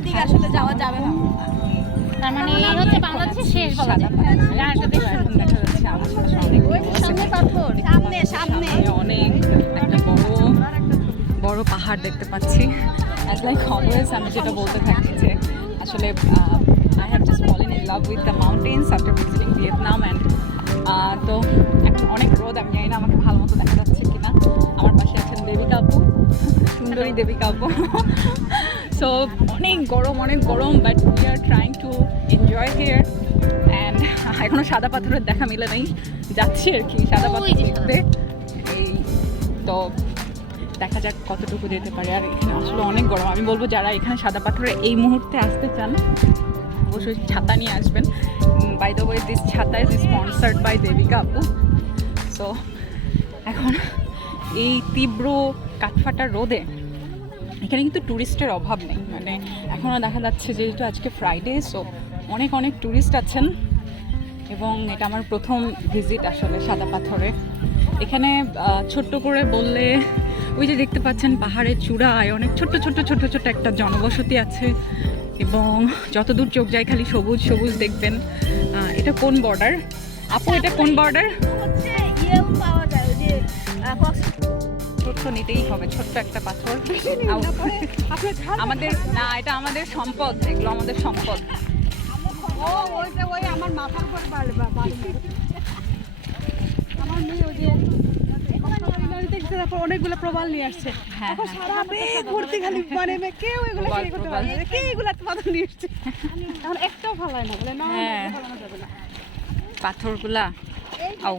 ওদিকে আসলে যাওয়া যাবে না। তার মানে এই হচ্ছে বাংলাদেশের শেষ বলা যায়। এখন দেখা যাচ্ছে আমার সাথে অনেক সামনে পাথর, সামনে সামনে অনেক একটা বড় পাহাড় দেখতে পাচ্ছি। অ্যাজ লাইক অলওয়েজ আমি যেটা বলতে থাকি যে আসলে I have just fallen in love with the mountains after visiting Vietnam and তো এখন অনেক রোদ, আমি জানি না আমাকে ভালো মতো দেখা যাচ্ছে কিনা। আমার পাশে আছেন দেবিকা আপু, সুন্দরী দেবিকা আপু। সো অনেক গরম but we are trying to enjoy here and এখনও সাদা পাথরের দেখা মিলে নেই, যাচ্ছি আর কি সাদা পাথর দেখতে। এই তো দেখা যাক কতটুকু যেতে পারে। আর এখানে আসলে অনেক গরম, আমি বলবো যারা এখানে সাদা পাথরে এই মুহূর্তে আসতে চান অবশ্যই ছাতা নিয়ে আসবেন। বাই দ্য ওয়ে দিস ছাতা ইজ স্পন্সার্ড বাই দেবিকা আপু। সো এখন এই তীব্র কাঠফাটা রোদে এখানে কিন্তু ট্যুরিস্টের অভাব নেই, মানে এখনও দেখা যাচ্ছে যেহেতু আজকে ফ্রাইডে, সো অনেক ট্যুরিস্ট আছেন এবং এটা আমার প্রথম ভিজিট আসলে সাদা পাথরে। এখানে ছোট্ট করে বললে ওই যে দেখতে পাচ্ছেন পাহাড়ের চূড়ায় অনেক ছোট্ট একটা জনবসতি আছে এবং যতদূর চোখ যায় খালি সবুজ দেখবেন। এটা কোন বর্ডার আপু, এটা কোন বর্ডার? হচ্ছে ইয়েও পাওয়া যায় ওই যে ছোট্ট নিতেই হবে, ছোট্ট একটা পাথর আমাদের না, এটা আমাদের সম্পদ, এগুলো আমাদের সম্পদ। ওই আমার মাথার উপর বাড়ি আমার মেয়ে ওই যে অনেকগুলো প্রবাল নিয়ে আসছে। হ্যাঁ সারা ব্যাগ ভর্তি খালি মানে কেউ এগুলো পাথর নিয়ে আসছে, এখন একটাও ফালায় না, বলে না ফালানো যাবে না পাথরগুলা। আও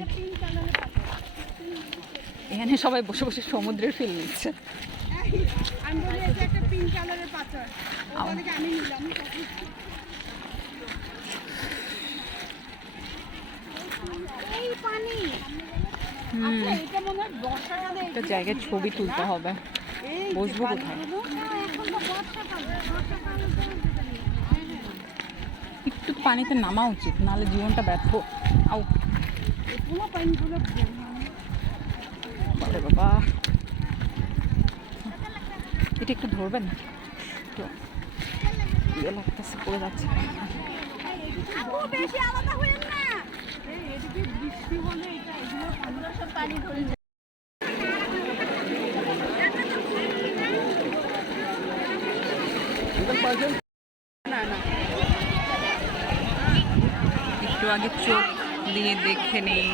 এখানে সবাই বসে বসে সমুদ্রের ফিল নিচ্ছে। আমি বলি এটা একটা পিঙ্ক কালারের পাথর, ওখানে আমি নিলাম। এই পানি এটা মনে হয় বর্ষাকালে একটা জায়গায় ছবি তুলতে হবে, বসবো কোথায়? একটু পানিতে নামা উচিত, নাহলে জীবনটা ব্যর্থ। আও বাবা, এটা একটু ধরবেন, একটু ইয়ে লাগতেছে, পড়ে যাচ্ছে। একটু আগে চোখ দিয়ে দেখে নেই।